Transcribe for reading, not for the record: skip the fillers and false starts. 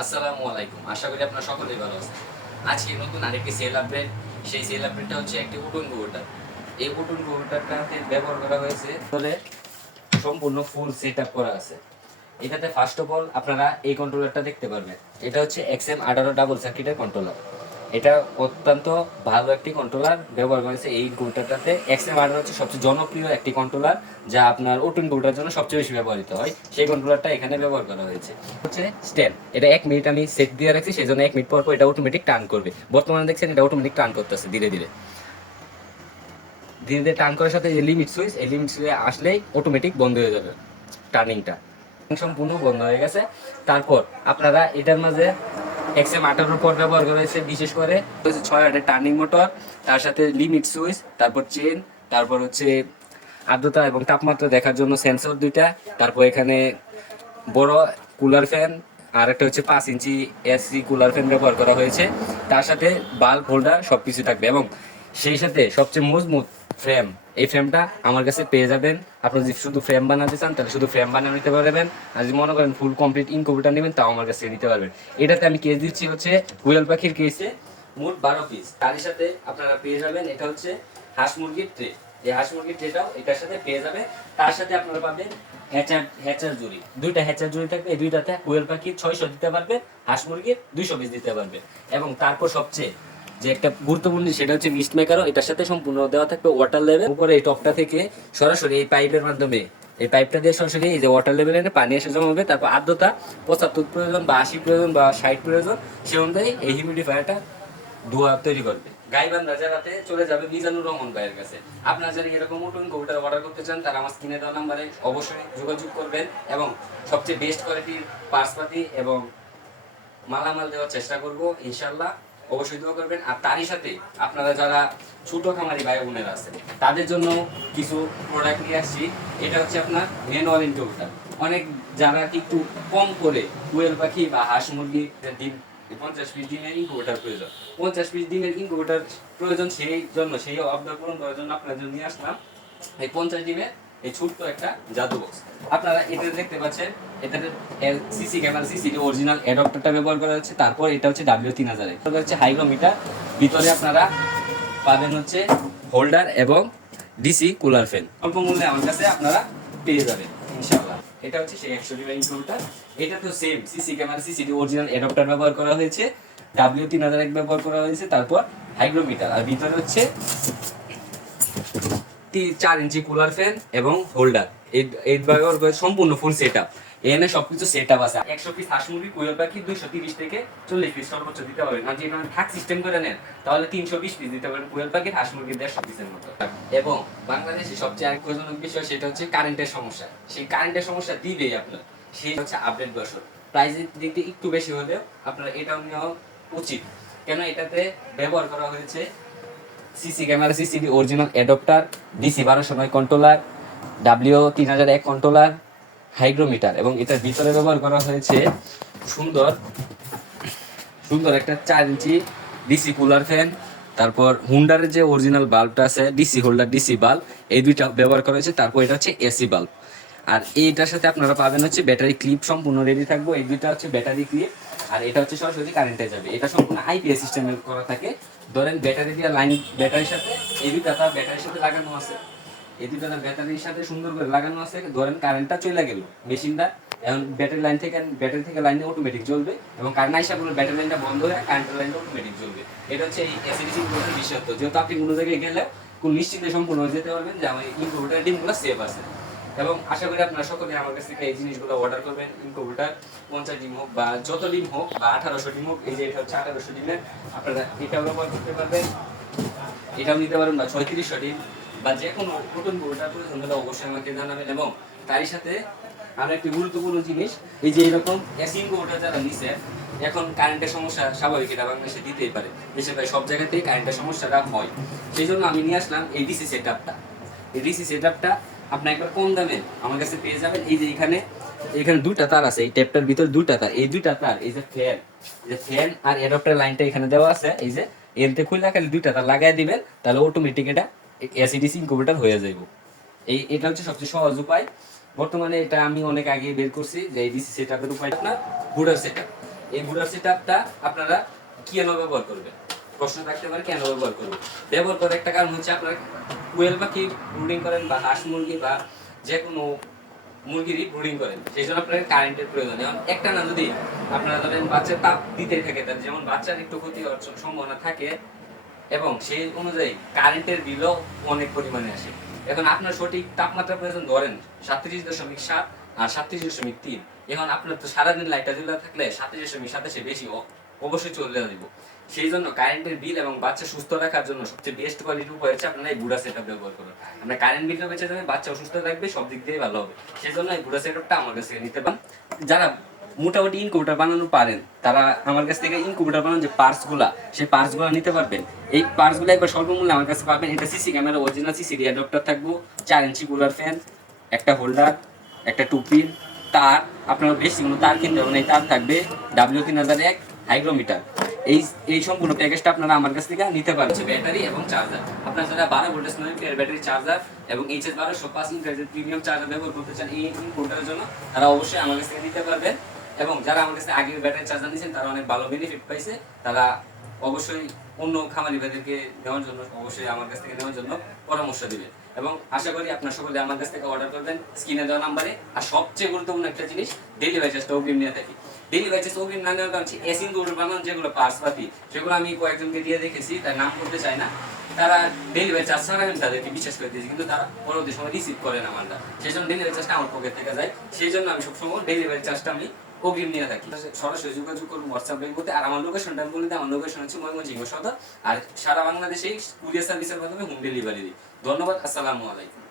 আসসালামু আলাইকুম, আশা করি আপনারা সকলেই ভালো আছেন। আজকে নতুন আরেকটি সেল আপডেট। সেই সেল আপডেটটা হচ্ছে একটি উটন কবুতর। এই উটন কবুতরটাতে ব্যবহার করা হয়েছে ধরে সম্পূর্ণ ফুল সেট আপ করা আছে। এটাতে ফার্স্ট অফ অল আপনারা এই কন্ট্রোলারটা দেখতে পারবেন। এটা হচ্ছে XM18 ডাবল সার্কিটের কন্ট্রোলার। এটা অত্যন্ত ভালো একটি কন্ট্রোলার ব্যবহার করেছে এই কম্পিউটারটাতে। XM18 হচ্ছে সবচেয়ে জনপ্রিয় একটি কন্ট্রোলার, যা আপনার ওটুন কম্পিউটারের জন্য সবচেয়ে বেশি ব্যবহৃত হয়। সেই কন্ট্রোলারটা এখানে ব্যবহার করা হয়েছে। হচ্ছে স্ট্যান্ড, এটা 1 মিনিট আমি সেট দিয়ে রাখছি, সেই জন্য 1 মিনিট পর পর এটা অটোমেটিক টার্ন করবে। বর্তমানে দেখছেন এটা অটোমেটিক টার্ন করতেছে ধীরে ধীরে ধীরে ধীরে টার্ন করার সাথে যে লিমিট সুইচ, এই লিমিট সুইচে আসলেই অটোমেটিক বন্ধ হয়ে যাবে টার্নিংটা, সম্পূর্ণ বন্ধ হয়ে গেছে। তারপর আপনারা এটার মাঝে XM18 পর ব্যবহার করা হয়েছে, বিশেষ করে 6 ওয়াটের টার্নিং মোটর, তার সাথে লিমিট সুইচ, তারপর চেন, তারপর হচ্ছে আর্দ্রতা এবং তাপমাত্রা দেখার জন্য সেন্সর দুইটা, তারপর এখানে বড় কুলার ফ্যান, আর একটা হচ্ছে 5 ইঞ্চি এসি কুলার ফ্যান ব্যবহার করা হয়েছে। তার সাথে বাল্ব হোল্ডার সবকিছু থাকবে এবং সেই সাথে সবচেয়ে মজবুত ফ্রেম। এই ফ্রেমটা আমার কাছে পেয়ে যাবেন। আপনি যদি শুধু ফ্রেম বানাতে চান তাহলে শুধু ফ্রেম বানিয়ে নিতে পারবেন, আর যদি মনে করেন ফুল কমপ্লিট ইনকিউবেটর নেবেন তাও আমার কাছে নিতে পারবেন। এটাতে আমি কেস দিচ্ছি হচ্ছে কোয়েল পাখির কেসে মোট 12 পিস। তার সাথে আপনারা পেয়ে যাবেন এটা হচ্ছে হাঁস মুরগির ট্রে। এই হাঁস মুরগির ট্রেটাও এটার সাথে পেয়ে যাবে। তার সাথে আপনারা পাবেন হ্যাচার জুড়ি, দুইটা হ্যাচার জুড়ি থাকবে। এই দুইটাতে কোয়েল পাখি 600 দিতে পারবে, হাঁস মুরগির 200 পিস দিতে পারবে। এবং তারপর সবচেয়ে যে একটা গুরুত্বপূর্ণ সেটা হচ্ছে মিস্ট মেকারও এটার সাথে সম্পূর্ণ দেওয়া থাকবে। ওয়াটার লেভেল উপরে এই টপটা থেকে সরাসরি এই পাইপের মাধ্যমে, এই পাইপটা দিয়ে সরাসরি এই যে ওয়াটার লেভেলে পানি এসে জমা হবে। তারপর আর্দ্রতা 75 প্রয়োজন বা 80 প্রয়োজন বা 60 প্রয়োজন, সে অনুযায়ী এই হিউমিডিফায়ারটা ধোঁয়া তৈরি করবে। গাইবান্ধা জেলাতে চলে যাবে মিজানুর রহমান ভাইয়ের কাছে। আপনারা যারা এরকম নতুন কবুতর অর্ডার করতে চান তারা আমার স্ক্রিনে দেওয়া নাম্বারে অবশ্যই যোগাযোগ করবেন এবং সবচেয়ে বেস্ট কোয়ালিটির পার্সপাতি এবং মালামাল দেওয়ার চেষ্টা করব ইনশাল্লাহ। অবশ্যই দোয়া করবেন। আর তারই সাথে আপনারা যারা ছোট খামারি ভাই বোনেরা আছেন তাদের জন্য কিছু প্রোডাক্ট নিয়ে আসছি। এটা হচ্ছে আপনার ম্যানুয়াল ইনকিউবেটর। অনেক যারা একটু কম করে কোয়েল পাখি বা হাঁস মুরগি ডিম 50 পিস ডিমের ইনকিউবেটর প্রয়োজন, 50 পিস ডিমের ইনকিউবেটর প্রয়োজন, সেই জন্য সেই অবদান পূরণ করার জন্য আপনার জন্য নিয়ে আসলাম এই 50 ডিমের এই ছোট্ট একটা জাদু বক্স। আপনারা এটা দেখতে পাচ্ছেন, এটাতে সিসি ক্যামেরা সিসিডি অরিজিনাল অ্যাডাপ্টারটা ব্যবহার করা হচ্ছে। তারপর এটা হচ্ছে W3000, এটা হচ্ছে হাইগ্রোমিটার। ভিতরে আপনারা পাবেন হচ্ছে হোল্ডার এবং ডিসি কুলার ফ্যান। অল্প মূল্যে আমার কাছে আপনারা পেয়ে যাবেন ইনশাআল্লাহ। এটা হচ্ছে সেই 100 ডিমের ইনকিউবেটর। এটা তো same CC camera CCD original adapter ব্যবহার করা হয়েছে, W3000 ব্যবহার করা হয়েছে, তারপর হাইগ্রোমিটার, আর ভিতরে হচ্ছে 4 ইঞ্চি কুলার ফ্যান এবং হোল্ডার। এই ব্যবহার করে সম্পূর্ণ ফুল সেট আপ। এখানে সবকিছু সেট আপ আছে। 100 পিস হাঁস মুরগি কোয়েল পাখি 230 থেকে 40 পিস সর্বোচ্চ দিতে পারবেন। আর যদি থাক সিস্টেম করে নেন তাহলে 320 পিস দিতে পারবেন কোয়েল পাখি, হাঁস মুরগি 150 পিসের মতো। এবং বাংলাদেশে সবচেয়ে আরেক প্রয়োজনীয় বিষয় সেটা হচ্ছে কারেন্টের সমস্যা। সেই কারেন্টের সমস্যা দিবেই আপনার, সেই হচ্ছে আপডেট ভার্সন। প্রাইসের দিক দিয়ে একটু বেশি হলেও আপনার এটাও নেওয়া উচিত, কেন এটাতে ব্যবহার করা হয়েছে CC camera CCD original adapter, DC1209 controller, W3001 controller, hygrometer, এবং এটার ভিতরে ব্যবহার করা হয়েছে সুন্দর সুন্দর একটা 4 ইঞ্চি ডিসি কুলার ফ্যান। তারপর হুন্ডারের যে অরিজিনাল বাল্বটা আছে ডিসি হোল্ডার ডিসি বাল্ব, এই দুইটা ব্যবহার করা হয়েছে। তারপর এটা হচ্ছে এসি বাল্ব। আর এইটার সাথে আপনারা পাবেন হচ্ছে ব্যাটারি ক্লিপ, সম্পূর্ণ রেডি থাকবো। এই দুইটা হচ্ছে ব্যাটারি ক্লিপ, আর এটা হচ্ছে সরাসরি কারেন্টে যাবে। এটা সম্পূর্ণ আইপিএস সিস্টেমে করা থাকে। ধরেন ব্যাটারি দিয়ে লাইন, ব্যাটারির সাথে এই দুইটা তার ব্যাটারির সাথে লাগানো আছে, এই দুইটা ব্যাটারির সাথে সুন্দর করে লাগানো আছে। ধরেন কারেন্টটা চলে গেল, মেশিনটা এখন ব্যাটারি থেকে লাইনে অটোমেটিক জ্বলবে, এবং কারেন্ট আইসা পুরো ব্যাটারি লাইনটা বন্ধ হয়ে কারেন্টের লাইনটা অটোমেটিক জ্বলবে। এটা হচ্ছে এই এসিডিসি ইনভার্টারের বিশেষত্ব। যেহেতু আপনি কোনো জায়গায় গেলে কোন নিশ্চিন্তে সম্পূর্ণ যেতে পারবেন যে আমার ইনভার্টারের ডিমগুলো সেভ আছে। এবং আশা করি আপনারা সকলে আমার কাছ থেকে এই জিনিসগুলো অর্ডার করবেন। ইনকিউবেটর 50 ডিম হোক বা যত ডিম হোক বা 1800 ডিম হোক, এই যে এটা হচ্ছে 1800 ডিমের, আপনারা এটাও ব্যবহার করতে পারবেন, এটাও নিতে পারেন, বা 3600 ডিম বা যে কোনো নতুন গরুটার প্রয়োজন হলে অবশ্যই আমাকে জানাবেন। এবং তারই সাথে আমরা একটি গুরুত্বপূর্ণ জিনিস, এই যে এরকম এসি ইনকিউবেটর যারা নিছে, এখন কারেন্টের সমস্যা স্বাভাবিক, এটা বাংলাদেশে দিতেই পারে, দেশে প্রায় সব জায়গাতেই কারেন্টের সমস্যাটা হয়। সেই জন্য আমি নিয়ে আসলাম এই ডিসি সেট আপটা। এই ডিসি সেট আপটা আপনি একবার কম দামে আমার কাছে পেয়ে যাবেন। এই যে এখানে দুইটা তার আছে, এই ট্যাপটার ভিতর দুইটা তার, এই দুইটা তার, এই যে ফ্যান আর অ্যাডাপ্টার লাইনটা এখানে দেওয়া আছে, এই যে এনতে খুলে খালি দুইটা তার লাগাই দিবেন, তাহলে অটোমেটিক এটা এসিডিসি ইনকিউবেটর হয়ে যাইব। এটা হচ্ছে সবচেয়ে সহজ উপায়। বর্তমানে এটা আমি অনেক আগে বের করছি যে এই ডিসি সেটআপের উপায় আপনার হুডার সেটআপ। এই বুড়ার সেটআপটা আপনারা কেন ব্যবহার করবেন? প্রশ্ন থাকতে পারে কেন ব্যবহার করবেন? ব্যবহার করার একটা কারণ হচ্ছে আপনারা কোয়েল পাখি ব্রুডিং করেন বা হাঁস মুরগি বা যে কোনো মুরগিরই ব্রুডিং করেন, সেই জন্য আপনার কারেন্টের প্রয়োজন। এখন একটা না যদি আপনারা ধরেন বাচ্চা তাপ দিতে থাকে, তার যেমন বাচ্চার একটু ক্ষতি হওয়ার সম্ভাবনা থাকে এবং সেই অনুযায়ী কারেন্টের বিলও অনেক পরিমাণে আসে। এখন আপনার সঠিক তাপমাত্রা প্রয়োজন ধরেন 37.7 আর 37.3। এখন আপনার তো সারাদিন লাইটটা জ্বলে থাকলে 37.7 বেশি অবশ্যই চলে দিব। সেই জন্য কারেন্টের বিল এবং বাচ্চা সুস্থ রাখার জন্য সবচেয়ে বেস্ট কোয়ালিটির উপায় হচ্ছে আপনারা এই বুড়া সেটআপ ব্যবহার করুন। আপনার কারেন্ট বিলও বেঁচে যাবে, বাচ্চাও সুস্থ থাকবে, সব দিক দিয়ে ভালো হবে। সেই জন্য এই বুড়া সেটআপটা আমার কাছ থেকে নিতে পারেন। যারা মোটামুটি ইনকিউবেটর বানানো পারেন তারা আমার কাছ থেকে ইনকিউবেটর বানানোর যে পার্টসগুলা, সেই পার্টসগুলো নিতে পারবেন। এই পার্টসগুলো একবার স্বল্প মূল্যে আমার কাছে পাবেন। এটা CC camera original CCD adapter থাকবো, 4 ইঞ্চি কুলার ফ্যান, একটা হোল্ডার, একটা টুপির তার, আপনার বেশি কোনো তার কিনতে হবে না, এই তার থাকবে W3001 হাইগ্রোমিটার। এই সম্পূর্ণ প্যাকেজটা আপনারা আমার কাছ থেকে নিতে পারেন। ব্যাটারি এবং চার্জার, আপনারা যারা 12 ভোল্টেজ 9 এর ব্যাটারি চার্জার এবং HS 1205 ইনভার্টার প্রিমিয়াম চার্জার ব্যবহার করতে চান এই ইনভার্টারের জন্য, তারা অবশ্যই আমার কাছ থেকে নিতে পারবেন। এবং যারা আমার কাছে আগে ব্যাটারি চার্জার নিয়েছেন তারা অনেক ভালো বেনিফিট পাইছে, তারা অবশ্যই অন্য খামারি ভাইদেরকে নেওয়ার জন্য অবশ্যই আমার কাছ থেকে নেওয়ার জন্য পরামর্শ দিবেন। এবং আশা করি আপনারা সকলে আমার কাছ থেকে অর্ডার করবেন স্ক্রিনে দেওয়া নাম্বারে। আর সবচেয়ে গুরুত্বপূর্ণ একটা জিনিস, ডেলিভারি চার্জটা অগ্রিম নিয়ে থাকি। ডেলিভারি চার্জ অগ্রিম না নেওয়ার কারণ হচ্ছে এসিন গরুর বানানো যেগুলো পার্টসপাতি, সেগুলো আমি কয়েকজনকে দিয়ে দেখেছি, তার নাম করতে চাই না, তারা ডেলিভারি চার্জ ছাড়া আমি তাদেরকে বিশ্বাস করে দিয়েছি, কিন্তু তারা পরবর্তী সময় রিসিভ করে না মালটা। সেই জন্য ডেলিভারি চার্জটা আমার পকেট থেকে যায়। সেই জন্য আমি সবসময় ডেলিভারি চার্জটা আমি অগ্রিম নিয়ে থাকি। সরাসরি যোগাযোগ করুন হোয়াটসঅ্যাপ মধ্যে। আর আমার লোকেশনটা আমি বলে দিই, আমার লোকেশন হচ্ছে ময়মনসিংহ সদর, আর সারা বাংলাদেশেই কুরিয়ার সার্ভিসের মাধ্যমে হোম ডেলিভারি দিই। ধন্যবাদ, আসসালামু আলাইকুম।